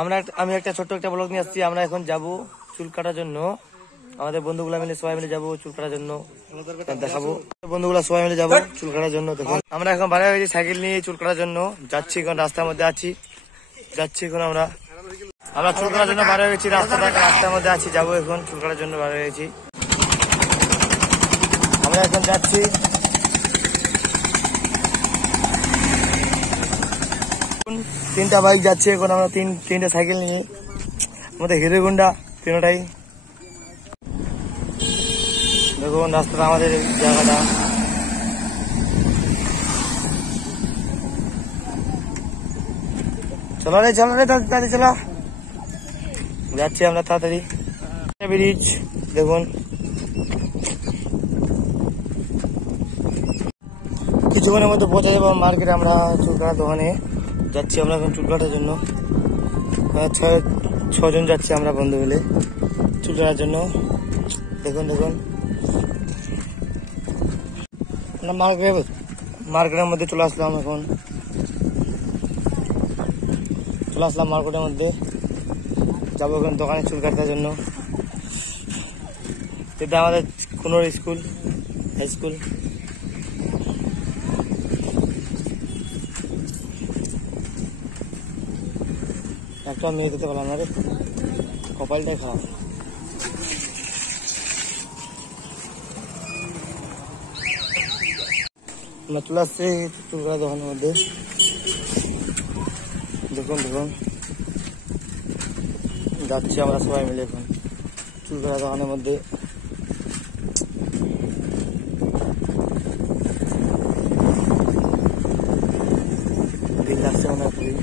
আমি একটা ছোট্ট একটা ব্লগ নিয়ে আসছি। আমরা এখন যাব চুল কাটার জন্য, আমাদের বন্ধুগুলা মিলে সবাই মিলে যাবো চুল কাটার জন্য, দেখাবো। বন্ধুগুলা সবাই মিলে যাবো চুল কাটার জন্য। দেখুন আমরা এখন বাইরে হয়েছি সাইকেল নিয়ে চুল কাটার জন্য, যাচ্ছি এখন রাস্তার মধ্যে যাচ্ছি এখন আমরা চুল কাটার জন্য বাইরে হয়েছি, রাস্তার মধ্যে আছি, যাবো এখন চুল কাটার জন্য বাইরে হয়েছি। আমরা এখন যাচ্ছি, তিনটা বাইক যাচ্ছে এখন, আমরা তিনটা সাইকেল নিয়ে, আমাদের হিরো গুন্ডা তিনটাই। দেখুন রাস্তাটা আমাদের জায়গাটা, চলো রে তাড়াতাড়ি চলা, যাচ্ছি আমরা তাড়াতাড়ি। ব্রিজ দেখুন, কিছুক্ষণের মধ্যে পৌঁছে যাবো মার্কেটে। আমরা চুল কাটার দোকানে যাচ্ছি, আমরা এখন চুল কাটার জন্য 6 জন যাচ্ছি আমরা বন্ধু মিলে চুল কাটার জন্য। দেখুন আমরা মার্কেটের মধ্যে চলে আসলাম, এখন চলে আসলাম মার্কেটের মধ্যে, যাবো এখন দোকানে চুল কাটার জন্য। এটা আমাদের কুনোর স্কুল, হাই স্কুল। একটা মেয়ে দিতে পারলাম না রে, কপালটাই খারাপ। আমরা চলে আসছি চুল কাটার দোকানের মধ্যে। দেখুন যাচ্ছি আমরা সবাই মিলে এখন চুল কাটার দোকানের মধ্যে। দিন লাগছে মনে হয়।